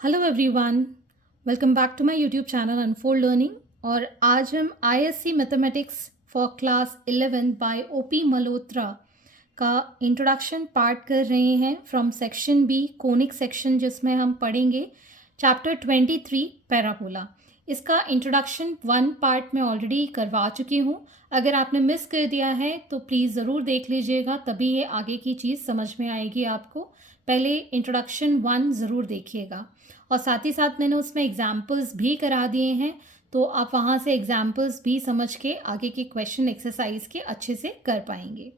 Hello everyone, welcome back to my YouTube channel unfold learning. और आज हम ISC mathematics for class 11 by OP Malhotra का introduction part कर रहे हैं from section B conic section, जिसमें हम पढ़ेंगे चैप्टर 23 पैराबोला। इसका इंट्रोडक्शन 1 पार्ट में ऑलरेडी करवा चुकी हूँ। अगर आपने मिस कर दिया है तो प्लीज़ ज़रूर देख लीजिएगा, तभी ये आगे की चीज़ समझ में आएगी आपको। पहले इंट्रोडक्शन 1 ज़रूर देखिएगा, और साथ ही साथ मैंने उसमें एग्जाम्पल्स भी करा दिए हैं, तो आप वहाँ से एग्जाम्पल्स भी समझ के आगे के क्वेश्चन एक्सरसाइज के अच्छे से कर पाएंगे।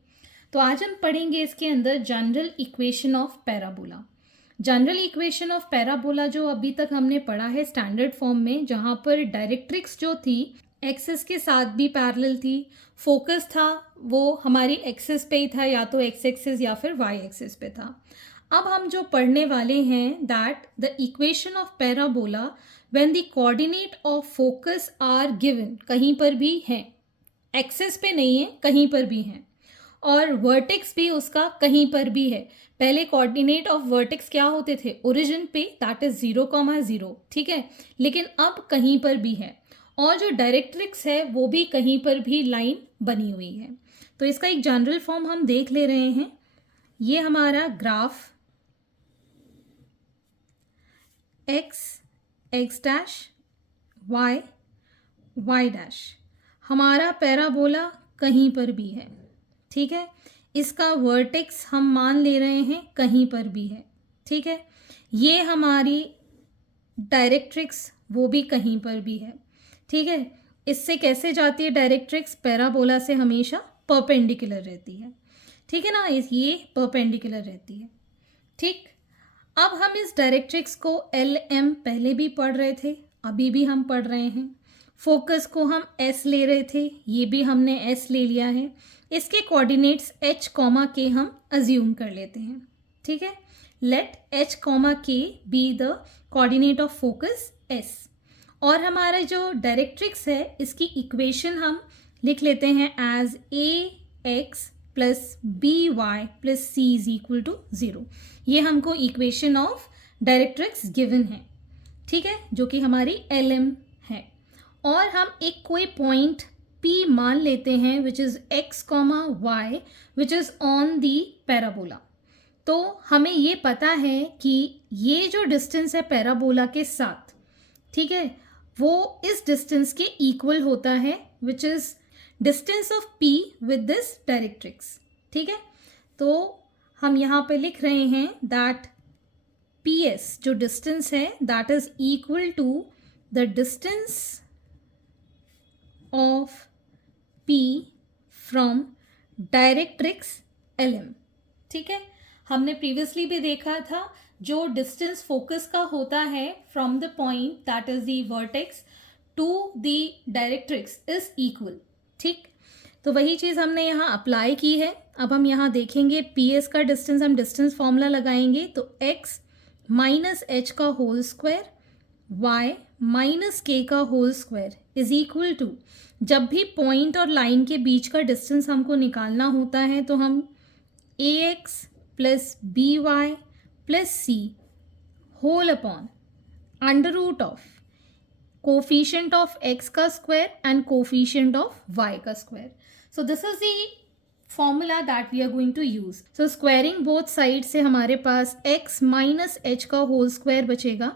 तो आज हम पढ़ेंगे इसके अंदर general equation of parabola. General equation of parabola जो अभी तक हमने पढ़ा है स्टैंडर्ड फॉर्म में, जहाँ पर डायरेक्ट्रिक्स जो थी एक्सिस के साथ भी पैरेलल थी, फोकस था वो हमारी एक्सिस पे ही था, या तो एक्स एक्सिस या फिर वाई एक्सिस पे था। अब हम जो पढ़ने वाले हैं that the equation of parabola when the coordinate of focus are given, कहीं पर भी है, एक्सिस पे नहीं है, कहीं पर भी है, और वर्टेक्स भी उसका कहीं पर भी है। पहले कोऑर्डिनेट ऑफ वर्टेक्स क्या होते थे, ओरिजिन पे, दैट इज 0,0, ठीक है, लेकिन अब कहीं पर भी है, और जो डायरेक्ट्रिक्स है वो भी कहीं पर भी लाइन बनी हुई है। तो इसका एक जनरल फॉर्म हम देख ले रहे हैं। ये हमारा graph x x dash y y dash हमारा पैराबोला कहीं पर भी है, ठीक है। इसका वर्टेक्स हम मान ले रहे हैं कहीं पर भी है, ठीक है। ये हमारी डायरेक्ट्रिक्स वो भी कहीं पर भी है, ठीक है। इससे कैसे जाती है डायरेक्ट्रिक्स, पैराबोला से हमेशा परपेंडिकुलर रहती है, ठीक है ना, ये परपेंडिकुलर रहती है, ठीक। अब हम इस डायरेक्ट्रिक्स को एल एम पहले भी पढ़ रहे थे, अभी भी हम पढ़ रहे हैं। फोकस को हम एस ले रहे थे, ये भी हमने एस ले लिया है। इसके कोऑर्डिनेट्स एच कॉमा के हम अज्यूम कर लेते हैं, ठीक है। लेट एच कॉमा के B the coordinate of focus S. और हमारा जो डायरेक्ट्रिक्स है इसकी इक्वेशन हम लिख लेते हैं as a x plus B Y plus c is equal to 0। ये हमको इक्वेशन ऑफ डायरेक्ट्रिक्स गिवन है, ठीक है, जो कि हमारी एल एम है। और हम एक कोई पॉइंट P मान लेते हैं which is x comma y which is on the parabola. तो हमें ये पता है कि ये जो डिस्टेंस है पैराबोला के साथ, ठीक है, वो इस डिस्टेंस के इक्वल होता है which is distance of P with this directrix, ठीक है। तो हम यहाँ पे लिख रहे हैं दैट PS जो डिस्टेंस है that is equal to the distance of P from directrix LM, ठीक है। हमने प्रीवियसली भी देखा था जो डिस्टेंस फोकस का होता है from the point that is the vertex to the directrix is equal, ठीक। तो वही चीज़ हमने यहाँ अप्लाई की है। अब हम यहाँ देखेंगे PS का डिस्टेंस, हम डिस्टेंस फॉर्मूला लगाएंगे तो x माइनस एच का होल स्क्वायर y माइनस के का whole square is equal to, जब भी पॉइंट और लाइन के बीच का डिस्टेंस हमको निकालना होता है तो हम ax plus B Y plus C whole upon under root of coefficient of x का square and coefficient of y का square. So this is the formula that we are going to use. So squaring both sides से हमारे पास x minus H का whole square बचेगा,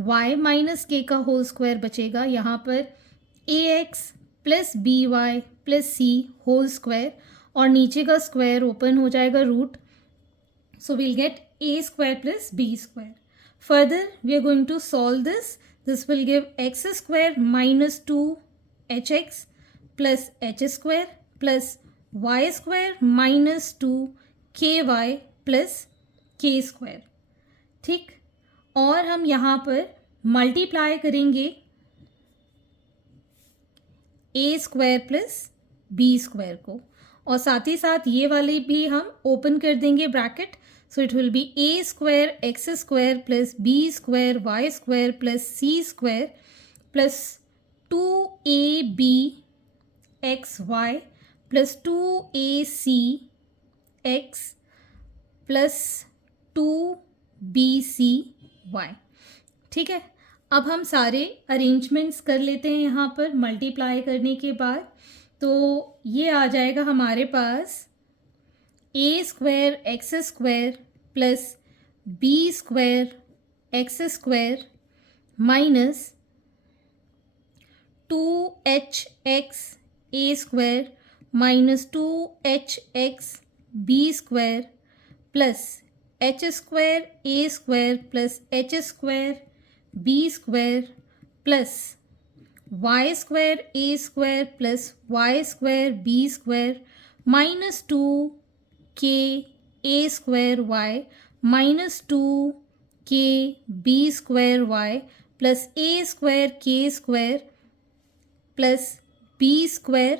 y minus के का whole square बचेगा, यहाँ पर ax plus B Y plus सी होल स्क्वायर, और नीचे का स्क्वायर ओपन हो जाएगा root, so we'll get a square plus b square. Further we are going to solve this. This will give x square minus 2hx plus h square plus Y square minus 2ky plus k square, ठीक। और हम यहाँ पर multiply करेंगे a square plus b square को, और साथ ही साथ ये वाली भी हम ओपन कर देंगे bracket, so it will be a square x square plus b square Y square plus c square plus 2ab x y plus 2ac x plus 2bcy, ठीक है, अब हम सारे अरेंजमेंट्स कर लेते हैं यहाँ पर मल्टीप्लाई करने के बाद। तो ये आ जाएगा हमारे पास A square x square plus B square x square minus 2hx A square minus 2hx B square plus H square A square plus H square B square plus Y square A square plus Y square B square minus 2k A square Y minus 2k B square Y plus A square K square plus B square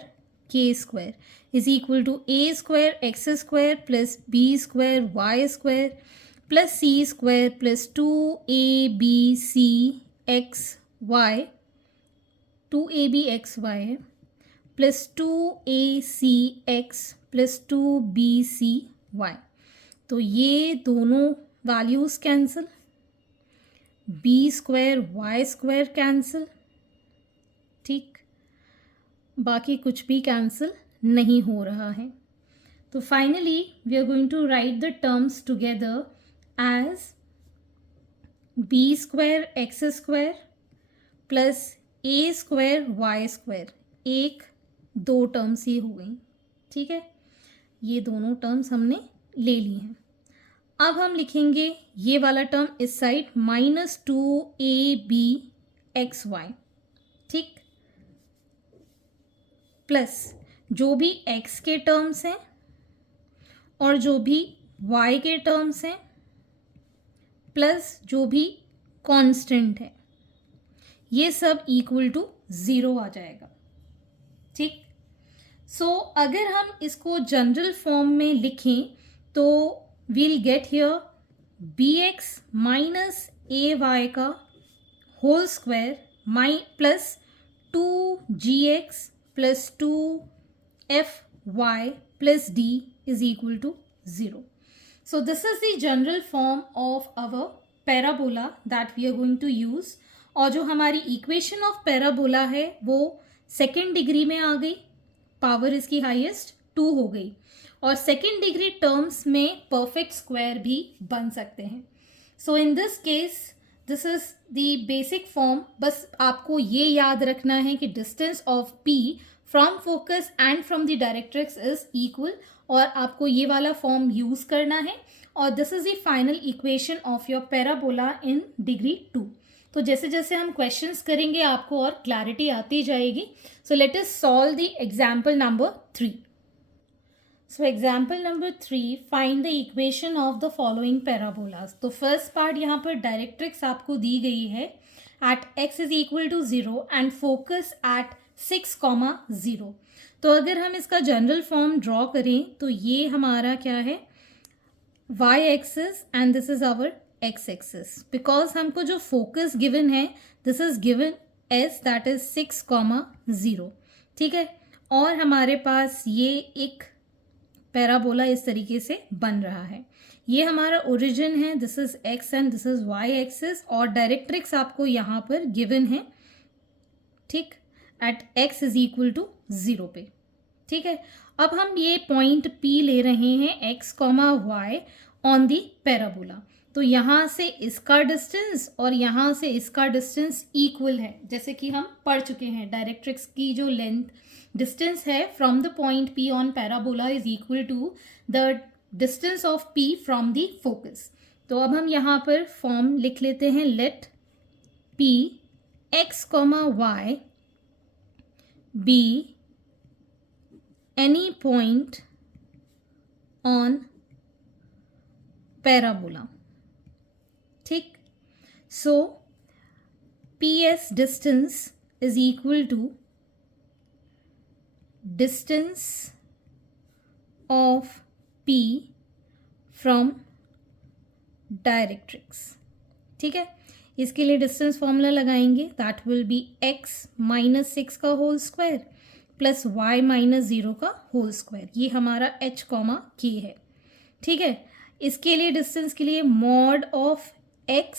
K square is equal to A square x square plus B square Y square plus C square plus 2ab C X Y 2ab x Y है plus 2ac X plus 2bc Y. तो ये दोनों values cancel, B square Y square cancel, ठीक, बाकी कुछ भी cancel नहीं हो रहा है। तो finally we are going to write the terms together as b square x square plus A square Y square, एक दो टर्म्स ये हो गई, ठीक है, ये दोनों टर्म्स हमने ले ली हैं। अब हम लिखेंगे ये वाला टर्म इस side minus 2ab x y, ठीक, प्लस जो भी x के टर्म्स हैं और जो भी y के टर्म्स हैं प्लस जो भी कांस्टेंट है, ये सब इक्वल टू 0 आ जाएगा, ठीक। सो अगर हम इसको जनरल फॉर्म में लिखें तो we'll get here bx minus ay का whole square plus 2gx plus 2fy plus d is equal to 0. So this is the general form of our parabola that we are going to use. और जो हमारी equation of parabola है वो second degree में आ गई, power इसकी highest 2 हो गई, और सेकेंड डिग्री टर्म्स में परफेक्ट स्क्वायर भी बन सकते हैं। So in this case this is the basic form. बस आपको ये याद रखना है कि distance of P from focus and from the directrix is equal, और आपको ये वाला फॉर्म यूज करना है। और this is the final equation of your parabola in degree 2। तो जैसे जैसे हम क्वेश्चंस करेंगे आपको और क्लैरिटी आती जाएगी। So let us solve the example number 3। So example number 3, find the equation of the following parabolas. तो फर्स्ट पार्ट यहाँ पर डायरेक्ट्रिक्स आपको दी गई है at x is equal to 0 and focus at 6,0। तो अगर हम इसका जनरल फॉर्म ड्रॉ करें तो ये हमारा क्या है, y axis and this is our x axis. Because हमको जो फोकस गिवन है this is given as that is 6,0, ठीक है। और हमारे पास ये एक पैराबोला इस तरीके से बन रहा है, ये हमारा ओरिजिन है, this is x and this is y axis, और डायरेक्ट्रिक्स आपको यहाँ पर गिवन है, ठीक, at x is equal to 0 पे, ठीक है। अब हम ये पॉइंट P ले रहे हैं x, y on the parabola. तो यहाँ से इसका डिस्टेंस और यहाँ से इसका डिस्टेंस इक्वल है, जैसे कि हम पढ़ चुके हैं डायरेक्ट्रिक्स की जो लेंथ डिस्टेंस है from the point P on parabola is equal to the distance of P from the focus. तो अब हम यहाँ पर फॉर्म लिख लेते हैं, let P x, y be any point on parabola, ठीक। सो PS distance is equal to distance of P from directrix, ठीक है। इसके लिए डिस्टेंस फॉर्मूला लगाएंगे, that will be x minus 6 का whole square plus y minus 0 का whole square, ये हमारा h, k है, ठीक है। इसके लिए डिस्टेंस के लिए mod of x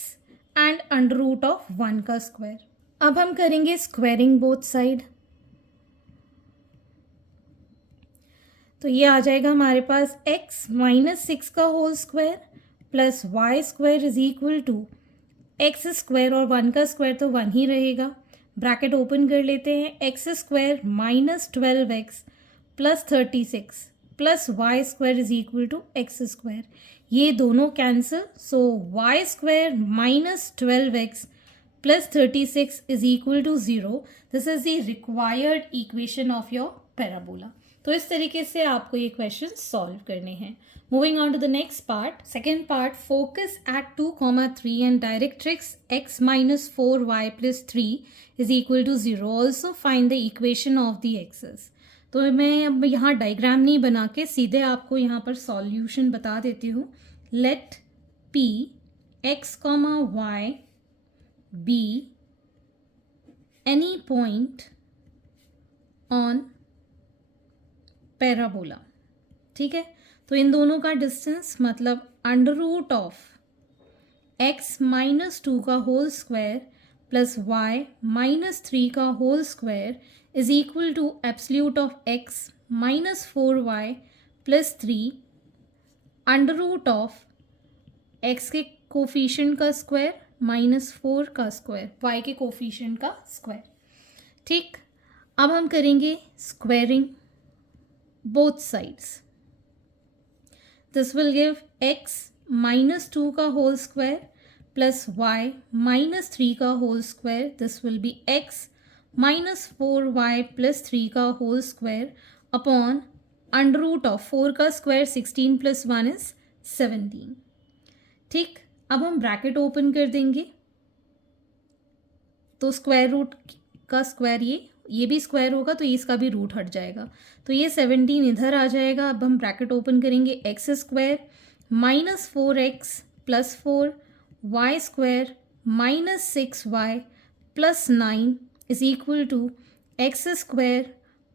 and under root of 1 का स्क्वायर। अब हम करेंगे स्क्वायरिंग बोथ साइड। तो ये आ जाएगा हमारे पास x माइनस 6 का whole square plus Y square is equal to x square, और 1 का स्क्वायर तो 1 ही रहेगा। ब्रैकेट ओपन कर लेते हैं। X square minus 12x plus 36 plus Y square is equal to x square. ये दोनों cancel, so Y square minus 12x plus 36 is equal to 0. This is the required equation of your parabola. तो इस तरीके से आपको ये question solve करने हैं। Moving on to the next part, second part, focus at 2,3 and directrix x minus 4y plus 3 is equal to 0. Also find the equation of the axes. तो मैं अब यहाँ डायग्राम नहीं बना के सीधे आपको यहाँ पर सॉल्यूशन बता देती हूँ। Let p x, y be any point on parabola। ठीक है, तो इन दोनों का डिस्टेंस मतलब under root of x minus 2 का whole square plus y minus 3 का whole square is equal to absolute of x minus 4y plus 3 under root of x के coefficient का स्क्वायर माइनस 4 का स्क्वायर, y के coefficient का square. ठीक, अब हम करेंगे squaring both sides. This will give x minus 2 का whole square plus y minus 3 का whole square. This will be x minus 4y plus 3 का whole square upon under root of 4 का स्क्वायर 16 प्लस 1 इज 17। ठीक, अब हम bracket open कर देंगे तो स्क्वायर रूट का स्क्वायर ये भी स्क्वायर होगा तो इसका भी रूट हट जाएगा, तो ये 17 इधर आ जाएगा। अब हम ब्रैकेट ओपन करेंगे, x square minus 4x plus 4 y square minus 6y plus 9 is equal to x square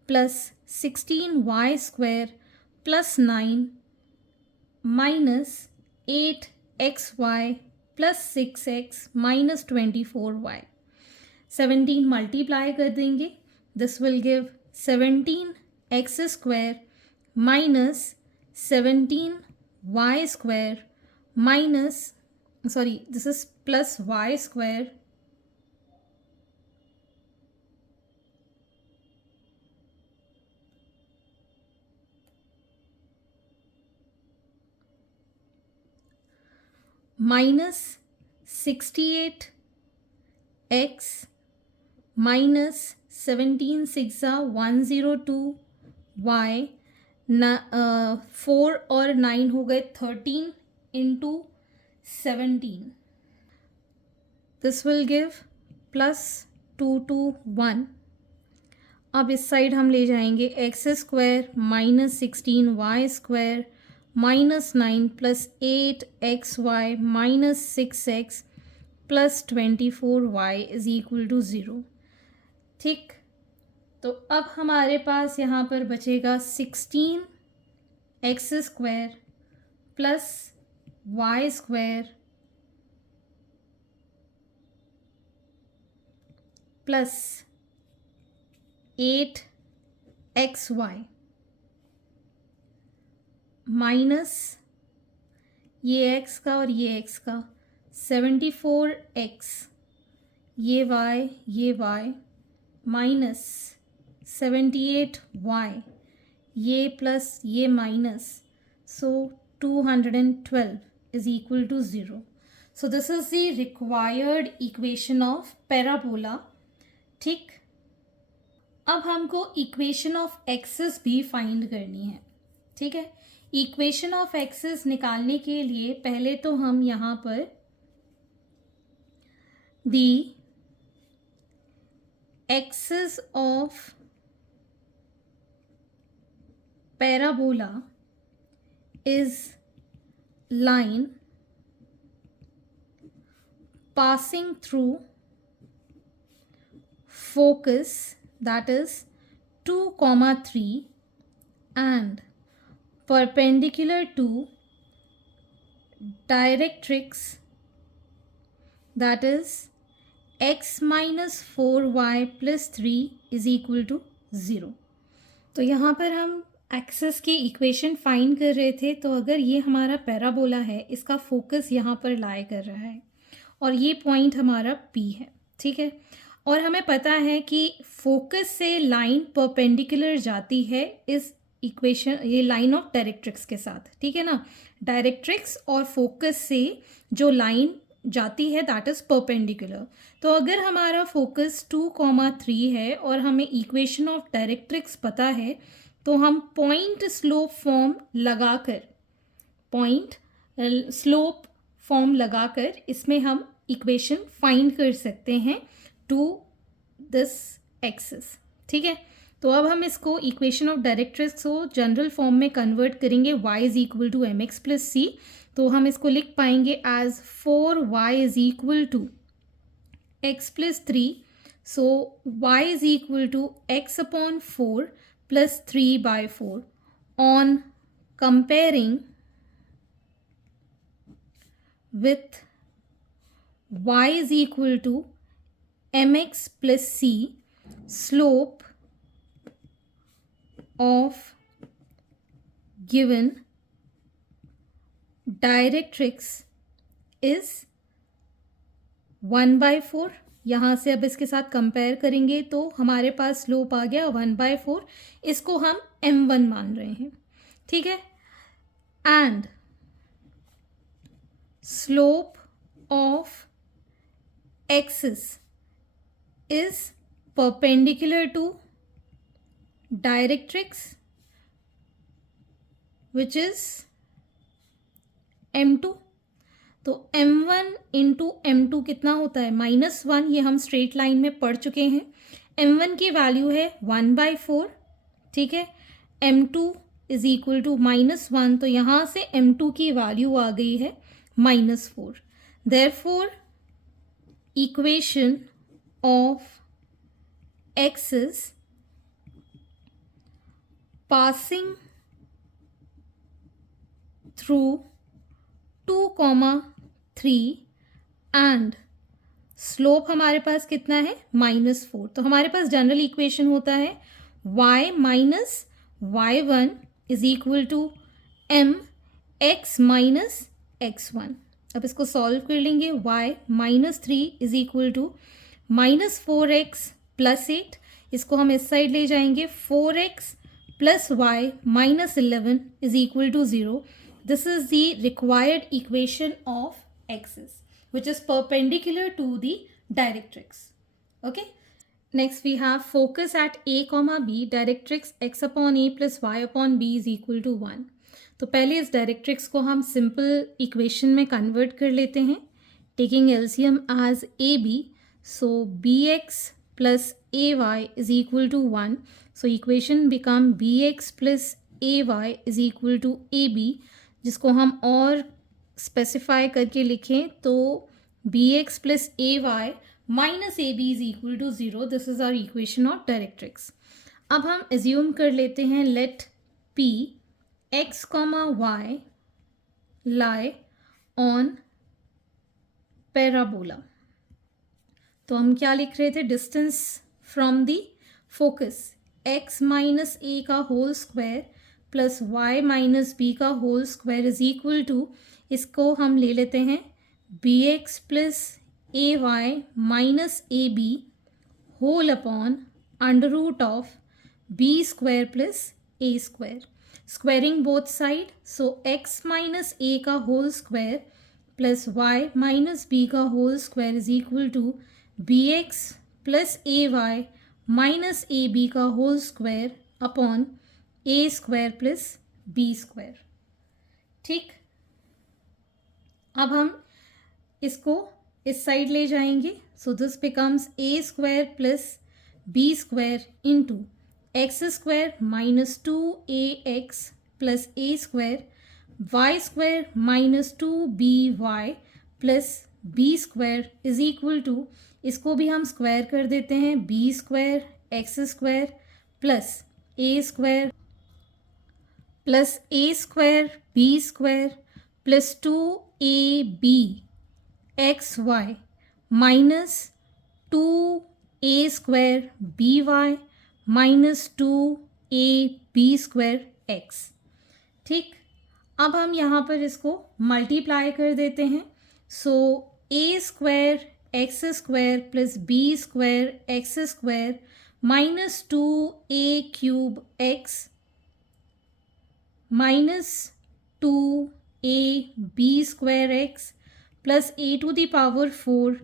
plus 16y square plus 9 minus 8xy plus 6x minus 24y। 17 multiply कर देंगे, this will give 17x square minus 17y square minus this is plus y square minus 68x minus 17 6 102 y 4 और 9 हो गए 13 into 17। This will give plus 221। अब इस side हम ले जाएंगे x square minus 16 y square minus 9 plus 8xy minus 6x plus 24y is equal to 0। ठीक, तो अब हमारे पास यहाँ पर बचेगा 16x square plus y square plus 8xy minus ये x का और ये x का 74x ये y माइनस 78y ये प्लस ये minus, so 212 is equal to 0। So this is the required equation of parabola. ठीक, अब हमको इक्वेशन ऑफ एक्सिस भी फाइंड करनी है। ठीक है, इक्वेशन ऑफ एक्सिस निकालने के लिए पहले तो हम यहाँ पर दी axis of parabola is line passing through focus, that is 2,3 and perpendicular to directrix that is x minus 4y plus 3 is equal to 0। तो यहाँ पर हम एक्सेस की इक्वेशन फाइंड कर रहे थे। तो अगर ये हमारा पैराबोला है, इसका फोकस यहाँ पर लाई कर रहा है और ये पॉइंट हमारा P है, ठीक है। और हमें पता है कि फोकस से लाइन परपेंडिकुलर जाती है इस इक्वेशन, ये लाइन ऑफ डायरेक्ट्रिक्स के साथ, ठीक है ना। डायरेक्ट्रिक्स और फोकस से जो लाइन जाती है दैट इज परपेंडिकुलर। तो अगर हमारा फोकस 2,3 है और हमें इक्वेशन ऑफ डायरेक्ट्रिक्स पता है, तो हम पॉइंट स्लोप फॉर्म लगाकर इसमें हम इक्वेशन फाइंड कर सकते हैं टू दिस एक्सिस, ठीक है। तो अब हम इसको इक्वेशन ऑफ डायरेक्ट्रिक्स को जनरल फॉर्म में कन्वर्ट करेंगे, y is equal to M X plus C. तो हम इसको लिख पाएंगे as 4y is equal to x plus 3। So y is equal to x upon 4 plus 3/4 on comparing with y is equal to mx plus c, slope of given directrix is 1/4। यहाँ से अब इसके साथ कंपेयर करेंगे तो हमारे पास slope आ गया 1/4। इसको हम m1 मान रहे हैं, ठीक है। And slope of axis is perpendicular to directrix which is m2। तो m1 इंटू m2 कितना होता है, -1। ये हम स्ट्रेट लाइन में पढ़ चुके हैं। m1 की वैल्यू है 1/4, ठीक है। m2 इज इक्वल टू -1, तो यहाँ से m2 की वैल्यू आ गई है -4। Therefore equation of axis passing through 2,3 and slope हमारे पास कितना है -4। तो हमारे पास जनरल इक्वेशन होता है y minus y1 is equal to m x minus x1। अब इसको सॉल्व कर लेंगे। y -3 is equal to -4x plus 8। इसको हम इस साइड ले जाएंगे। 4x plus y -11 is equal to 0। This is the required equation of axis which is perpendicular to the directrix. Okay. Next we have focus at a comma b, directrix x upon a plus y upon b is equal to 1. तो पहले इस directrix को हम simple equation में convert कर लेते हैं, taking LCM as a b. So b x plus A y is equal to 1। सो equation become b x plus A y is equal to a b, जिसको हम और स्पेसिफाई करके लिखें तो b x plus A Y minus A b is equal to 0। This is our equation of directrix. अब हम assume कर लेते हैं let P x comma y lie on parabola. तो हम क्या लिख रहे थे, distance from the focus x minus A का whole square plus y minus B का whole square is equal to, इसको हम ले लेते हैं B x plus A Y minus A B whole upon under root of B square plus A square, squaring both side. So x minus A का whole square plus y minus B का whole square is equal to be x plus A Y minus A B का whole square upon A square plus B square, ठीक। अब हम इसको इस side ले जाएंगे। So this becomes A square plus B square into X square minus 2ax plus A square Y square minus 2by plus B square is equal to, इसको भी हम स्क्वायर कर देते हैं, B square x square plus A square plus A square B square plus 2ab x y minus 2a² by minus 2ab² x। ठीक, अब हम यहाँ पर इसको मल्टीप्लाई कर देते हैं। सो a² x² plus b² x² minus 2a³ x minus 2ab² x plus a⁴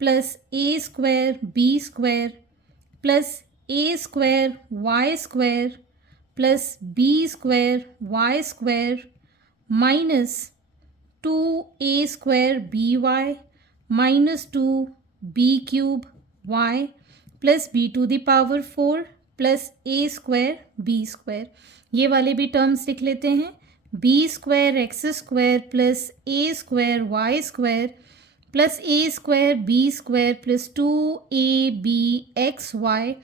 plus a²b² plus a² plus b² minus 2a² minus 2b³ plus b⁴ plus a²b²। ये वाले भी टर्म्स लिख लेते हैं। b² x² plus a² plus a²b² plus 2abxy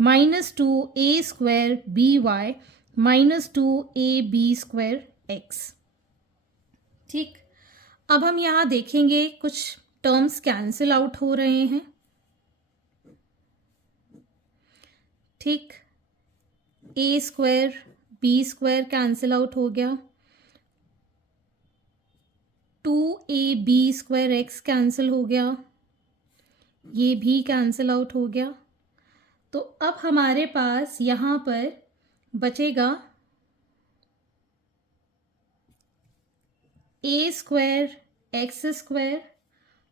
minus 2a²by minus 2ab² x। ठीक, अब हम यहाँ देखेंगे कुछ टर्म्स कैंसिल आउट हो रहे हैं। ठीक, a² b² कैंसिल आउट हो गया, 2ab² x कैंसिल हो गया, ये भी कैंसिल आउट हो गया। तो अब हमारे पास यहाँ पर बचेगा a² x²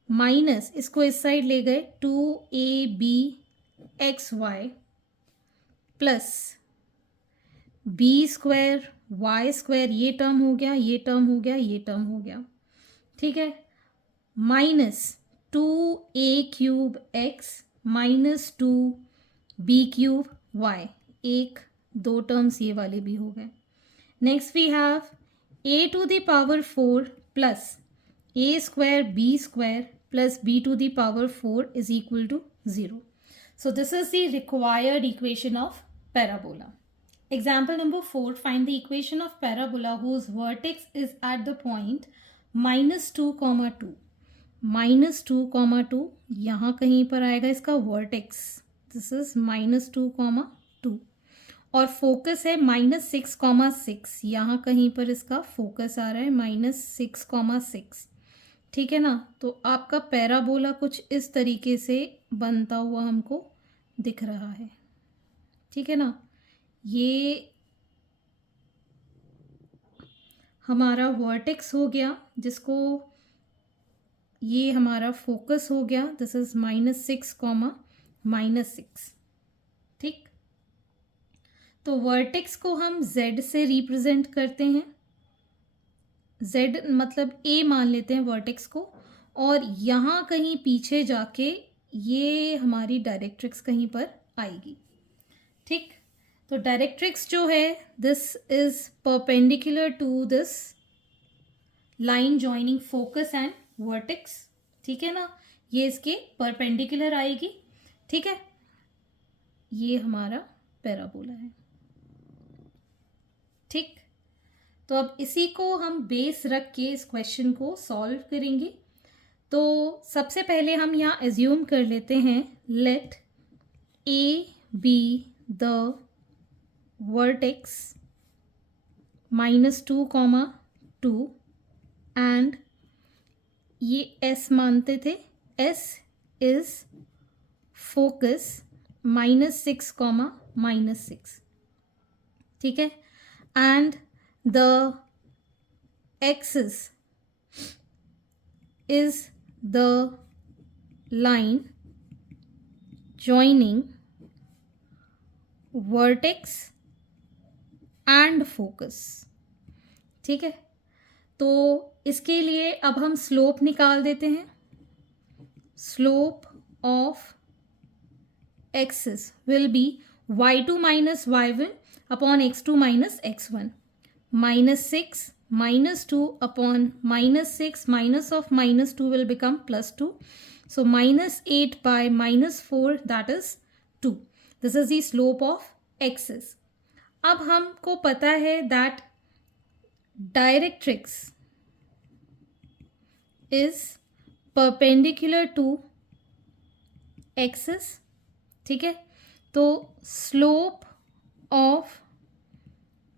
माइनस, इसको इस साइड ले गए, 2abxy प्लस b² y², ये टर्म हो गया, ये टर्म हो गया, ये टर्म हो गया। ठीक है, minus 2a³ x minus 2b³ एक दो टर्म्स ये वाले भी हो गए। Next we have a⁴ plus a² b² plus b⁴ is equal to 0. So this is the required equation of parabola. Example number 4, find the equation of parabola whose vertex is at the point -2, 2। -2, 2 यहाँ कहीं पर आएगा इसका vertex, this is -2, 2 और focus है -6, 6, यहाँ कहीं पर इसका फोकस आ रहा है -6, 6। ठीक है ना, तो आपका पैराबोला कुछ इस तरीके से बनता हुआ हमको दिख रहा है। ठीक है ना, ये हमारा वर्टेक्स हो गया, जिसको ये हमारा फोकस हो गया, दिस इज -6, -6। ठीक, तो वर्टेक्स को हम z से रिप्रेजेंट करते हैं, z मतलब a मान लेते हैं वर्टेक्स को, और यहाँ कहीं पीछे जाके ये हमारी डायरेक्ट्रिक्स कहीं पर आएगी। ठीक, तो डायरेक्ट्रिक्स जो है this is perpendicular to this line joining focus and vertex. ठीक है ना, ये इसके परपेंडिकुलर आएगी। ठीक है, ये हमारा पैराबोला है। ठीक, तो अब इसी को हम बेस रख के इस क्वेश्चन को सॉल्व करेंगे। तो सबसे पहले हम यहाँ एज्यूम कर लेते हैं, let a be the vertex -2, 2 and ये S मानते थे, S इज फोकस -6, -6। ठीक है, and the axis is the line joining vertex and focus. ठीक है, तो इसके लिए अब हम स्लोप निकाल देते हैं। Slope of axis will be y2 minus y1 upon x2 minus x1, -6 -2 upon -6 minus of -2 will become +2. So -8 by -4, that is 2. This is the slope of axis. अब हमको पता है that directrix is perpendicular to axis, ठीक है। तो slope of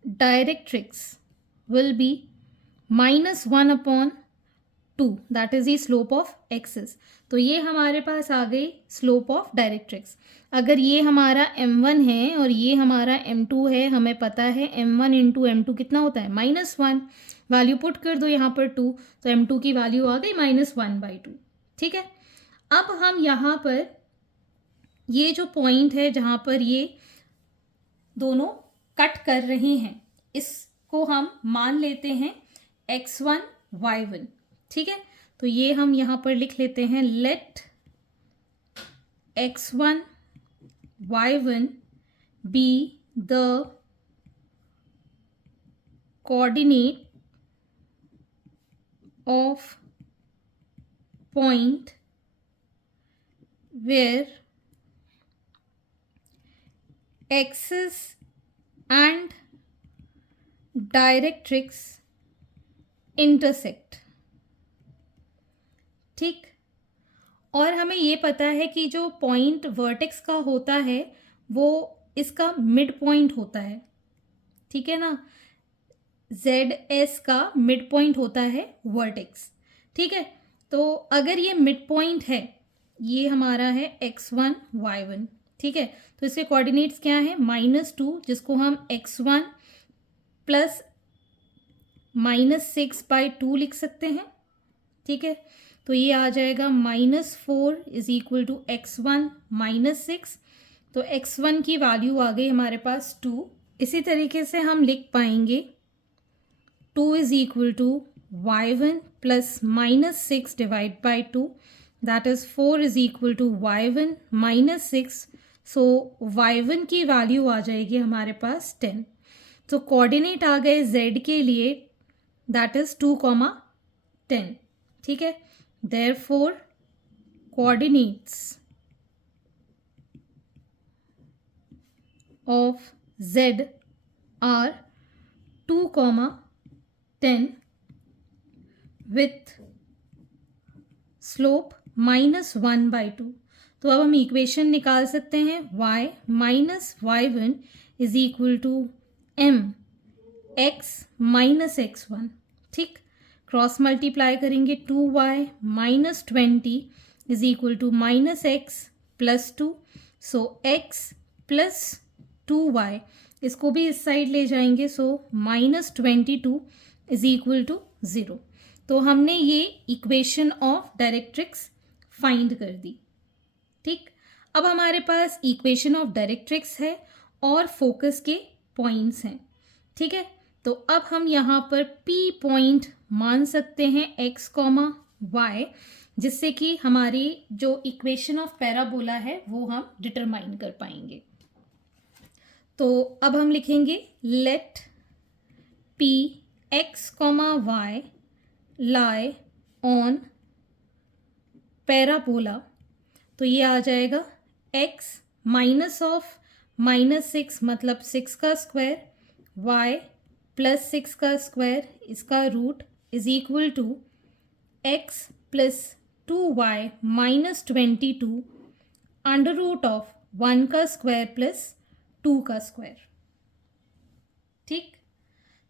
directrix will be -1/2, that is the slope of axis. तो ये हमारे पास आ गई स्लोप ऑफ डायरेक्ट्रिक्स। अगर ये हमारा m1 है और ये हमारा m2 है, हमें पता है m1 इंटू m2 कितना होता है -1, वैल्यू पुट कर दो यहाँ पर 2, तो m2 की वैल्यू आ गई -1/2, ठीक है। अब हम यहाँ पर ये जो पॉइंट है जहाँ पर ये दोनों कट कर रहे हैं, इसको हम मान लेते हैं x1 y1, ठीक है। तो ये हम यहाँ पर लिख लेते हैं, let x1 y1 be the coordinate of point where axis and directrix intersect, ठीक। और हमें ये पता है कि जो पॉइंट वर्टेक्स का होता है वो इसका मिड पॉइंट होता है, ठीक है ना। ZS का मिड पॉइंट होता है वर्टेक्स, ठीक है। तो अगर ये मिड पॉइंट है, ये हमारा है x1 y1, ठीक है। तो इसके कोऑर्डिनेट्स क्या है, -2, जिसको हम x1 प्लस -6/2 लिख सकते हैं, ठीक है। तो ये आ जाएगा -4 इज इक्वल टू x1 -6। तो x1 की वैल्यू आ गई हमारे पास 2। इसी तरीके से हम लिख पाएंगे 2 is equal to y1 plus -6 divide by 2, that is 4 is equal to y1 minus 6. so y1 की वैल्यू आ जाएगी हमारे पास 10। तो कोऑर्डिनेट आ गए z के लिए, that is 2,10, ठीक है। therefore coordinates of z are 2,10 with slope -1/2। तो अब हम इक्वेशन निकाल सकते हैं, y minus y1 is equal to m x minus x1, ठीक। क्रॉस मल्टीप्लाई करेंगे, 2y minus 20 is equal to -x plus 2। So x plus 2y, इसको भी इस साइड ले जाएंगे, सो -22 इज इक्वल टू 0। तो हमने ये इक्वेशन ऑफ डायरेक्ट्रिक्स फाइंड कर दी, ठीक। अब हमारे पास इक्वेशन ऑफ डायरेक्ट्रिक्स है और फोकस के पॉइंट्स हैं, ठीक है। तो अब हम यहाँ पर P पॉइंट मान सकते हैं x, y, जिससे कि हमारी जो इक्वेशन ऑफ पैराबोला है वो हम डिटरमाइन कर पाएंगे। तो अब हम लिखेंगे let P x, y lie on parabola. तो ये आ जाएगा x माइनस ऑफ -6 मतलब 6 का स्क्वायर, y प्लस 6 का स्क्वायर, इसका root is equal to x plus 2y minus 22 under root of 1 का स्क्वायर प्लस 2 का स्क्वायर, ठीक।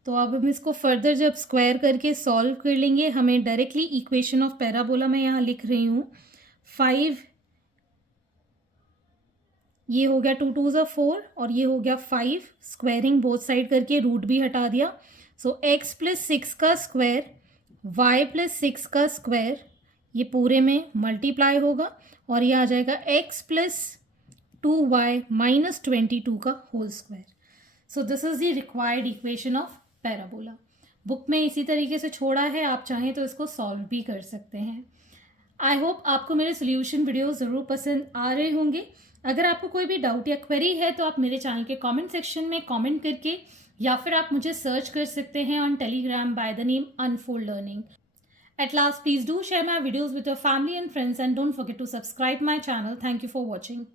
तो अब हम इसको फर्दर जब स्क्वायर करके सॉल्व कर लेंगे, हमें डायरेक्टली इक्वेशन ऑफ पैराबोला मैं यहाँ लिख रही हूँ 5, ये हो गया 2 2 ज़ा 4 और ये हो गया 5, स्क्वायरिंग बोथ साइड करके रूट भी हटा दिया। सो x प्लस 6 का स्क्वायर, y प्लस 6 का स्क्वायर, ये पूरे में मल्टीप्लाई होगा और ये आ जाएगा x प्लस 2y माइनस 22 का whole square. So this is the required equation of parabola. Book में इसी तरीके से छोड़ा है, आप चाहें तो इसको सॉल्व भी कर सकते हैं। आई होप आपको मेरे सोल्यूशन वीडियो ज़रूर पसंद आ रहे होंगे। अगर आपको कोई भी डाउट या क्वेरी है तो आप मेरे चैनल के कमेंट सेक्शन में कमेंट करके या फिर आप मुझे सर्च कर सकते हैं on Telegram by the name unfold learning. At last, please do share my videos with your family and friends and don't forget to subscribe my channel. Thank you for watching.